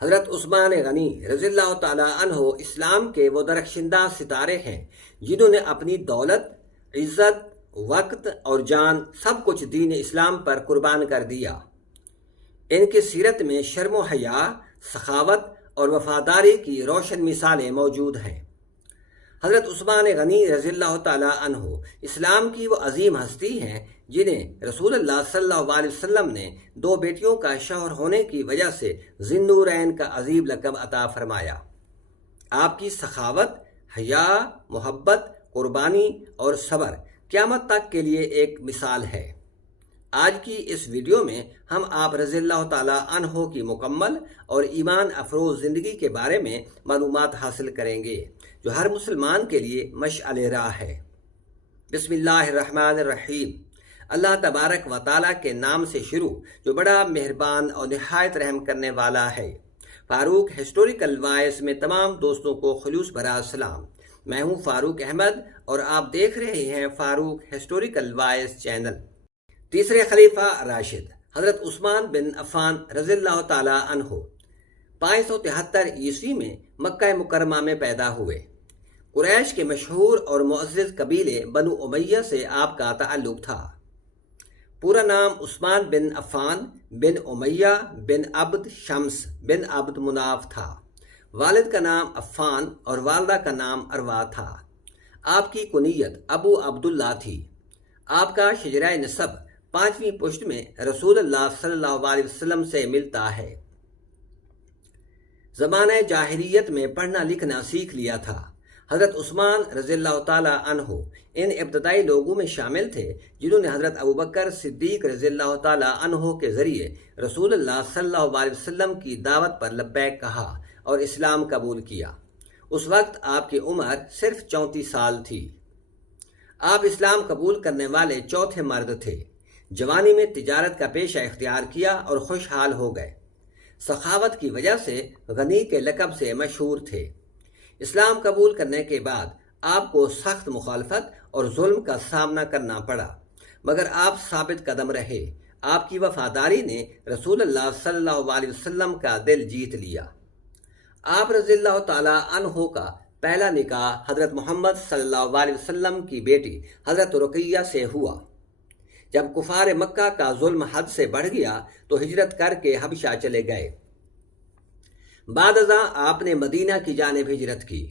حضرت عثمان غنی رضی اللہ تعالیٰ عنہ اسلام کے وہ درخشندہ ستارے ہیں جنہوں نے اپنی دولت، عزت، وقت اور جان سب کچھ دین اسلام پر قربان کر دیا۔ ان کی سیرت میں شرم و حیا، سخاوت اور وفاداری کی روشن مثالیں موجود ہیں۔ حضرت عثمان غنی رضی اللہ تعالیٰ عنہ اسلام کی وہ عظیم ہستی ہیں جنہیں رسول اللہ صلی اللہ علیہ وسلم نے 2 بیٹیوں کا شوہر ہونے کی وجہ سے ذی النورین کا عظیم لقب عطا فرمایا۔ آپ کی سخاوت، حیا، محبت، قربانی اور صبر قیامت تک کے لیے ایک مثال ہے۔ آج کی اس ویڈیو میں ہم آپ رضی اللہ تعالیٰ عنہ کی مکمل اور ایمان افروز زندگی کے بارے میں معلومات حاصل کریں گے جو ہر مسلمان کے لیے مشعل راہ ہے۔ بسم اللہ الرحمن الرحیم۔ اللہ تبارک و تعالیٰ کے نام سے شروع جو بڑا مہربان اور نہایت رحم کرنے والا ہے۔ فاروق ہسٹوریکل وائس میں تمام دوستوں کو خلوص بھرا سلام۔ میں ہوں فاروق احمد اور آپ دیکھ رہے ہیں فاروق ہسٹوریکل وائس چینل۔ تیسرے خلیفہ راشد حضرت عثمان بن عفان رضی اللہ تعالیٰ عنہ 573 عیسوی میں مکہ مکرمہ میں پیدا ہوئے۔ قریش کے مشہور اور معزز قبیلے بنو امیہ سے آپ کا تعلق تھا۔ پورا نام عثمان بن عفان بن امیہ بن عبد شمس بن عبد مناف تھا۔ والد کا نام عفان اور والدہ کا نام اروا تھا۔ آپ کی کنیت ابو عبداللہ تھی۔ آپ کا شجرہ نسب 5ویں پشت میں رسول اللہ صلی اللہ علیہ وسلم سے ملتا ہے۔ زمانہ جاہلیت میں پڑھنا لکھنا سیکھ لیا تھا۔ حضرت عثمان رضی اللہ تعالیٰ عنہ ان ابتدائی لوگوں میں شامل تھے جنہوں نے حضرت ابوبکر صدیق رضی اللہ تعالیٰ عنہ کے ذریعے رسول اللہ صلی اللہ علیہ وسلم کی دعوت پر لبیک کہا اور اسلام قبول کیا۔ اس وقت آپ کی عمر صرف 34 سال تھی۔ آپ اسلام قبول کرنے والے چوتھے مرد تھے۔ جوانی میں تجارت کا پیشہ اختیار کیا اور خوشحال ہو گئے۔ سخاوت کی وجہ سے غنی کے لقب سے مشہور تھے۔ اسلام قبول کرنے کے بعد آپ کو سخت مخالفت اور ظلم کا سامنا کرنا پڑا، مگر آپ ثابت قدم رہے۔ آپ کی وفاداری نے رسول اللہ صلی اللہ علیہ وسلم کا دل جیت لیا۔ آپ رضی اللہ تعالیٰ عنہ کا پہلا نکاح حضرت محمد صلی اللہ علیہ وسلم کی بیٹی حضرت رقیہ سے ہوا۔ جب کفار مکہ کا ظلم حد سے بڑھ گیا تو ہجرت کر کے حبشہ چلے گئے۔ بعد ازاں آپ نے مدینہ کی جانب ہجرت کی۔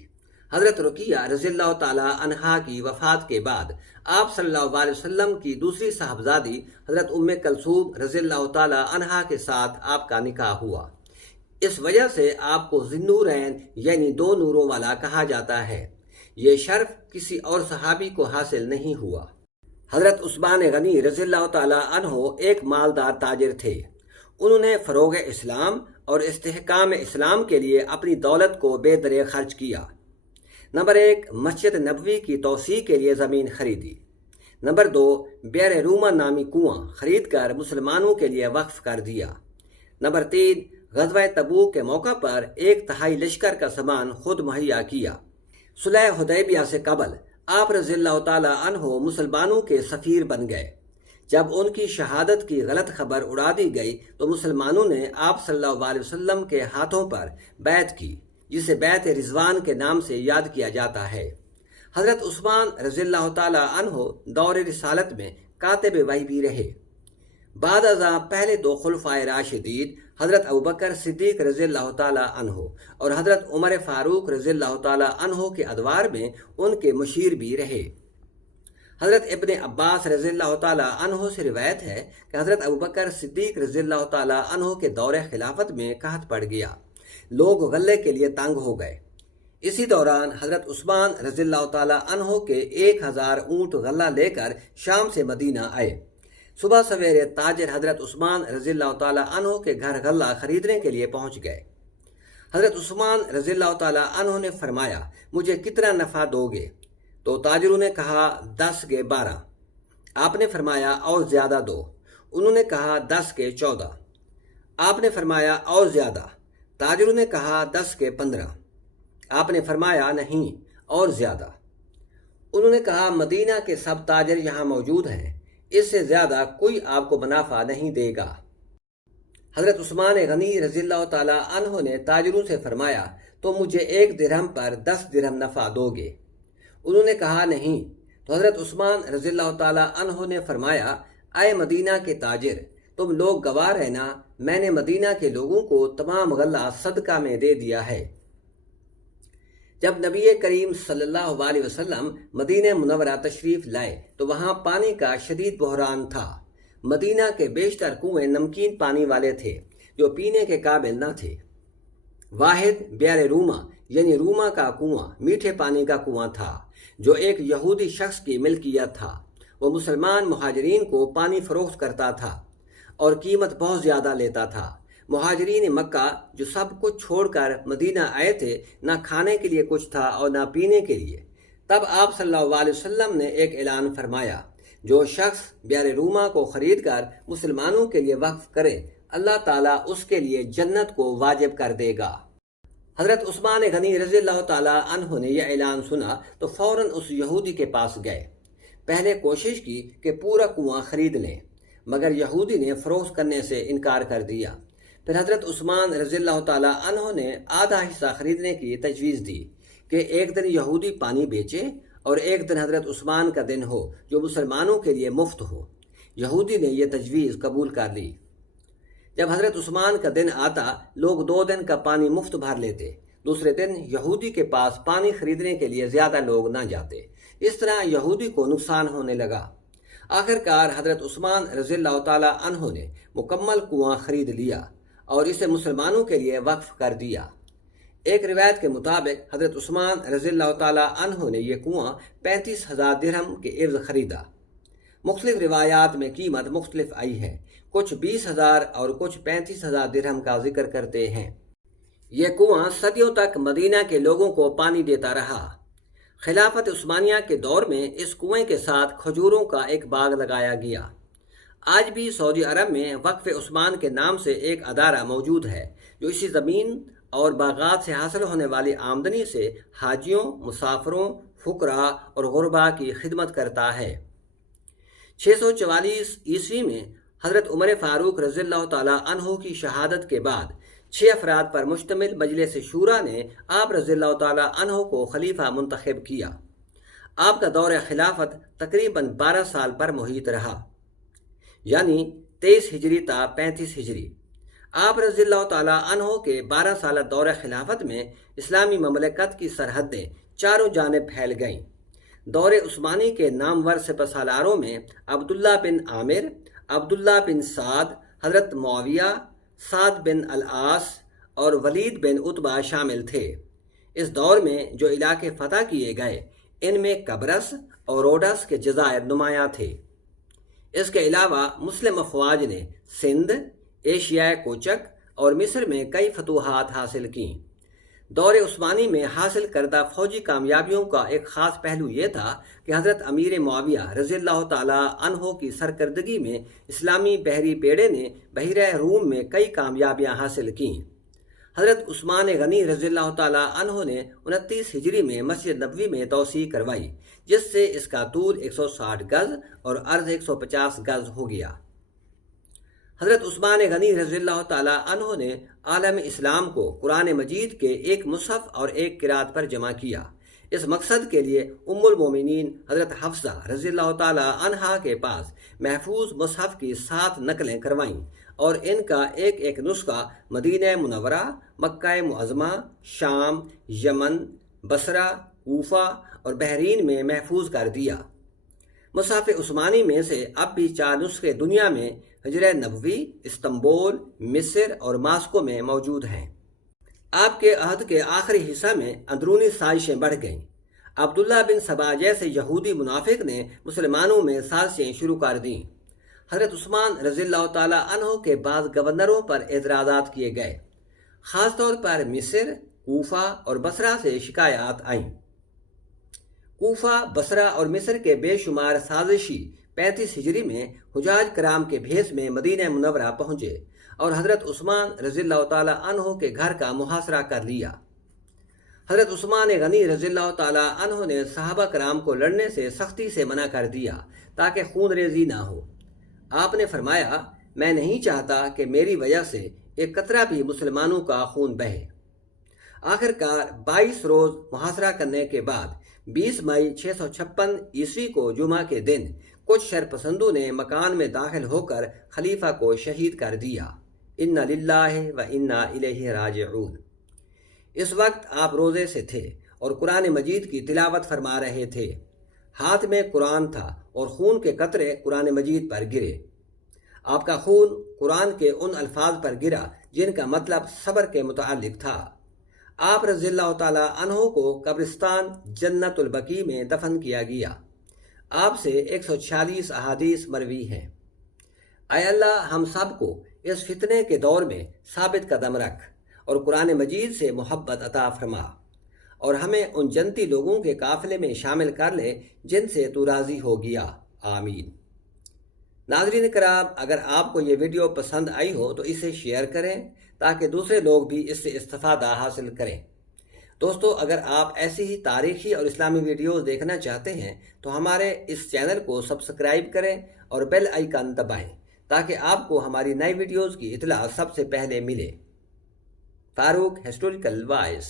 حضرت رقیہ رضی اللہ تعالیٰ عنہا کی وفات کے بعد آپ صلی اللہ علیہ وسلم کی دوسری صاحبزادی حضرت ام کلثوم رضی اللہ تعالیٰ عنہا کے ساتھ آپ کا نکاح ہوا۔ اس وجہ سے آپ کو ذی النورین یعنی 2 نوروں والا کہا جاتا ہے۔ یہ شرف کسی اور صحابی کو حاصل نہیں ہوا۔ حضرت عثمان غنی رضی اللہ تعالیٰ عنہ ایک مالدار تاجر تھے۔ انہوں نے فروغ اسلام اور استحکام اسلام کے لیے اپنی دولت کو بے درے خرچ کیا۔ نمبر 1، مسجد نبوی کی توسیع کے لیے زمین خریدی۔ نمبر 2، بئر روما نامی کنواں خرید کر مسلمانوں کے لیے وقف کر دیا۔ نمبر 3، غزوہ تبوک کے موقع پر 1/3 لشکر کا سامان خود مہیا کیا۔ صلح حدیبیہ سے قبل آپ رضی اللہ تعالیٰ عنہ مسلمانوں کے سفیر بن گئے۔ جب ان کی شہادت کی غلط خبر اڑا دی گئی تو مسلمانوں نے آپ صلی اللہ علیہ وسلم کے ہاتھوں پر بیعت کی، جسے بیعت رضوان کے نام سے یاد کیا جاتا ہے۔ حضرت عثمان رضی اللہ تعالیٰ عنہ دور رسالت میں کاتب وحی بھی رہے۔ بعد ازاں پہلے 2 خلفائے راشدین حضرت ابوبکر صدیق رضی اللہ تعالیٰ عنہ اور حضرت عمر فاروق رضی اللہ تعالیٰ عنہ کے ادوار میں ان کے مشیر بھی رہے۔ حضرت ابن عباس رضی اللہ تعالیٰ عنہ سے روایت ہے کہ حضرت ابوبکر صدیق رضی اللہ تعالیٰ عنہ کے دور خلافت میں قحط پڑ گیا، لوگ غلے کے لیے تنگ ہو گئے۔ اسی دوران حضرت عثمان رضی اللہ تعالیٰ عنہ کے 1000 اونٹ غلہ لے کر شام سے مدینہ آئے۔ صبح سویرے تاجر حضرت عثمان رضی اللہ تعالیٰ عنہ کے گھر غلہ خریدنے کے لیے پہنچ گئے۔ حضرت عثمان رضی اللہ تعالیٰ عنہ نے فرمایا، مجھے کتنا نفع دو گے؟ تو تاجروں نے کہا 10 کے 12۔ آپ نے فرمایا اور زیادہ دو۔ انہوں نے کہا 10 کے 14۔ آپ نے فرمایا اور زیادہ۔ تاجروں نے کہا 10 کے 15۔ آپ نے فرمایا نہیں اور زیادہ۔ انہوں نے کہا مدینہ کے سب تاجر یہاں موجود ہیں، اس سے زیادہ کوئی آپ کو منافع نہیں دے گا۔ حضرت عثمان غنی رضی اللہ تعالیٰ عنہ نے تاجروں سے فرمایا تو مجھے 1 درہم پر 10 درہم نفع دو گے؟ انہوں نے کہا نہیں۔ تو حضرت عثمان رضی اللہ تعالیٰ عنہ نے فرمایا اے مدینہ کے تاجر، تم لوگ گواہ رہنا، میں نے مدینہ کے لوگوں کو تمام غلہ صدقہ میں دے دیا ہے۔ جب نبی کریم صلی اللہ علیہ وسلم مدینہ منورہ تشریف لائے تو وہاں پانی کا شدید بحران تھا۔ مدینہ کے بیشتر کنویں نمکین پانی والے تھے جو پینے کے قابل نہ تھے۔ واحد بیار روما یعنی روما کا کنواں میٹھے پانی کا کنواں تھا جو ایک یہودی شخص کی ملکیت تھا۔ وہ مسلمان مہاجرین کو پانی فروخت کرتا تھا اور قیمت بہت زیادہ لیتا تھا۔ مہاجرین مکہ جو سب کچھ چھوڑ کر مدینہ آئے تھے، نہ کھانے کے لیے کچھ تھا اور نہ پینے کے لیے۔ تب آپ صلی اللہ علیہ وسلم نے ایک اعلان فرمایا، جو شخص بیار روما کو خرید کر مسلمانوں کے لیے وقف کرے، اللہ تعالیٰ اس کے لیے جنت کو واجب کر دے گا۔ حضرت عثمان غنی رضی اللہ تعالیٰ عنہ نے یہ اعلان سنا تو فوراً اس یہودی کے پاس گئے۔ پہلے کوشش کی کہ پورا کنواں خرید لیں، مگر یہودی نے فروخت کرنے سے انکار کر دیا۔ پھر حضرت عثمان رضی اللہ تعالیٰ عنہ نے آدھا حصہ خریدنے کی تجویز دی کہ ایک دن یہودی پانی بیچے اور ایک دن حضرت عثمان کا دن ہو جو مسلمانوں کے لیے مفت ہو۔ یہودی نے یہ تجویز قبول کر لی۔ جب حضرت عثمان کا دن آتا، لوگ 2 دن کا پانی مفت بھر لیتے۔ دوسرے دن یہودی کے پاس پانی خریدنے کے لیے زیادہ لوگ نہ جاتے۔ اس طرح یہودی کو نقصان ہونے لگا۔ آخرکار حضرت عثمان رضی اللہ تعالیٰ عنہ نے مکمل کنواں خرید لیا اور اسے مسلمانوں کے لیے وقف کر دیا۔ ایک روایت کے مطابق حضرت عثمان رضی اللہ تعالیٰ عنہ نے یہ کنواں 35,000 درہم کے عوض خریدا۔ مختلف روایات میں قیمت مختلف آئی ہے، کچھ 20,000 اور کچھ 35,000 درہم کا ذکر کرتے ہیں۔ یہ کنواں صدیوں تک مدینہ کے لوگوں کو پانی دیتا رہا۔ خلافت عثمانیہ کے دور میں اس کنویں کے ساتھ کھجوروں کا ایک باغ لگایا گیا۔ آج بھی سعودی عرب میں وقف عثمان کے نام سے ایک ادارہ موجود ہے جو اسی زمین اور باغات سے حاصل ہونے والی آمدنی سے حاجیوں، مسافروں، فقراء اور غرباء کی خدمت کرتا ہے۔ 644 عیسوی میں حضرت عمر فاروق رضی اللہ تعالیٰ عنہ کی شہادت کے بعد 6 افراد پر مشتمل مجلس شورا نے آپ رضی اللہ تعالیٰ عنہ کو خلیفہ منتخب کیا۔ آپ کا دور خلافت تقریباً 12 سال پر محیط رہا، یعنی 23 ہجری تا 35 ہجری۔ آپ رضی اللہ تعالیٰ عنہ کے 12 سالہ دور خلافت میں اسلامی مملکت کی سرحدیں چاروں جانب پھیل گئیں۔ دور عثمانی کے نامور سپہ سالاروں میں عبداللہ بن عامر، عبداللہ بن سعد، حضرت معاویہ، سعد بن العاص اور ولید بن عتبہ شامل تھے۔ اس دور میں جو علاقے فتح کیے گئے، ان میں قبرص اور روڈس کے جزائر نمایاں تھے۔ اس کے علاوہ مسلم افواج نے سندھ، ایشیائے کوچک اور مصر میں کئی فتوحات حاصل کیں۔ دور عثمانی میں حاصل کردہ فوجی کامیابیوں کا ایک خاص پہلو یہ تھا کہ حضرت امیر معاویہ رضی اللہ تعالیٰ عنہ کی سرکردگی میں اسلامی بحری بیڑے نے بحیرہ روم میں کئی کامیابیاں حاصل کیں۔ حضرت عثمان غنی رضی اللہ تعالیٰ عنہ نے 29 ہجری میں مسجد نبوی میں توسیع کروائی، جس سے اس کا طول 160 گز اور عرض 150 گز ہو گیا۔ حضرت عثمان غنی رضی اللہ تعالیٰ عنہ نے عالم اسلام کو قرآن مجید کے ایک مصحف اور ایک قرات پر جمع کیا۔ اس مقصد کے لیے ام المومنین حضرت حفصہ رضی اللہ تعالیٰ عنہا کے پاس محفوظ مصحف کی 7 نقلیں کروائیں اور ان کا ایک ایک نسخہ مدینہ منورہ، مکہ معظمہ، شام، یمن، بصرہ، کوفہ اور بحرین میں محفوظ کر دیا۔ مصحف عثمانی میں سے اب بھی 4 نسخے دنیا میں حجرہ نبوی، استنبول، مصر اور ماسکو میں موجود ہیں۔ آپ کے عہد کے آخری حصہ میں اندرونی سازشیں بڑھ گئیں۔ عبداللہ بن سبا جیسے یہودی منافق نے مسلمانوں میں سازشیں شروع کر دیں۔ حضرت عثمان رضی اللہ تعالیٰ عنہ کے بعض گورنروں پر اعتراضات کیے گئے۔ خاص طور پر مصر، کوفہ اور بصرہ سے شکایات آئیں۔ کوفہ، بصرہ اور مصر کے بے شمار سازشی 35 ہجری میں حجاج کرام کے بھیس میں مدینہ منورہ پہنچے اور حضرت عثمان رضی اللہ تعالیٰ عنہ کے گھر کا محاصرہ کر لیا۔ حضرت عثمان غنی رضی اللہ تعالیٰ عنہ نے صحابہ کرام کو لڑنے سے سختی سے منع کر دیا تاکہ خون ریزی نہ ہو۔ آپ نے فرمایا، میں نہیں چاہتا کہ میری وجہ سے ایک قطرہ بھی مسلمانوں کا خون بہے۔ آخرکار 22 روز محاصرہ کرنے کے بعد 20 مئی 656 عیسوی کو جمعہ کے دن کچھ شرپسندوں نے مکان میں داخل ہو کر خلیفہ کو شہید کر دیا۔ انا للہ و انا الیہ راجعون۔ اس وقت آپ روزے سے تھے اور قرآن مجید کی تلاوت فرما رہے تھے۔ ہاتھ میں قرآن تھا اور خون کے قطرے قرآن مجید پر گرے۔ آپ کا خون قرآن کے ان الفاظ پر گرا جن کا مطلب صبر کے متعلق تھا۔ آپ رضی اللہ تعالیٰ عنہ کو قبرستان جنت البقیع میں دفن کیا گیا۔ آپ سے 146 احادیث مروی ہیں۔ اے اللہ، ہم سب کو اس فتنے کے دور میں ثابت قدم رکھ اور قرآن مجید سے محبت عطا فرما، اور ہمیں ان جنتی لوگوں کے قافلے میں شامل کر لے جن سے تو راضی ہو گیا۔ آمین۔ ناظرین کرام، اگر آپ کو یہ ویڈیو پسند آئی ہو تو اسے شیئر کریں تاکہ دوسرے لوگ بھی اس سے استفادہ حاصل کریں۔ دوستو، اگر آپ ایسی ہی تاریخی اور اسلامی ویڈیوز دیکھنا چاہتے ہیں تو ہمارے اس چینل کو سبسکرائب کریں اور بیل آئیکن دبائیں تاکہ آپ کو ہماری نئی ویڈیوز کی اطلاع سب سے پہلے ملے۔ فاروق ہسٹوریکل وائس۔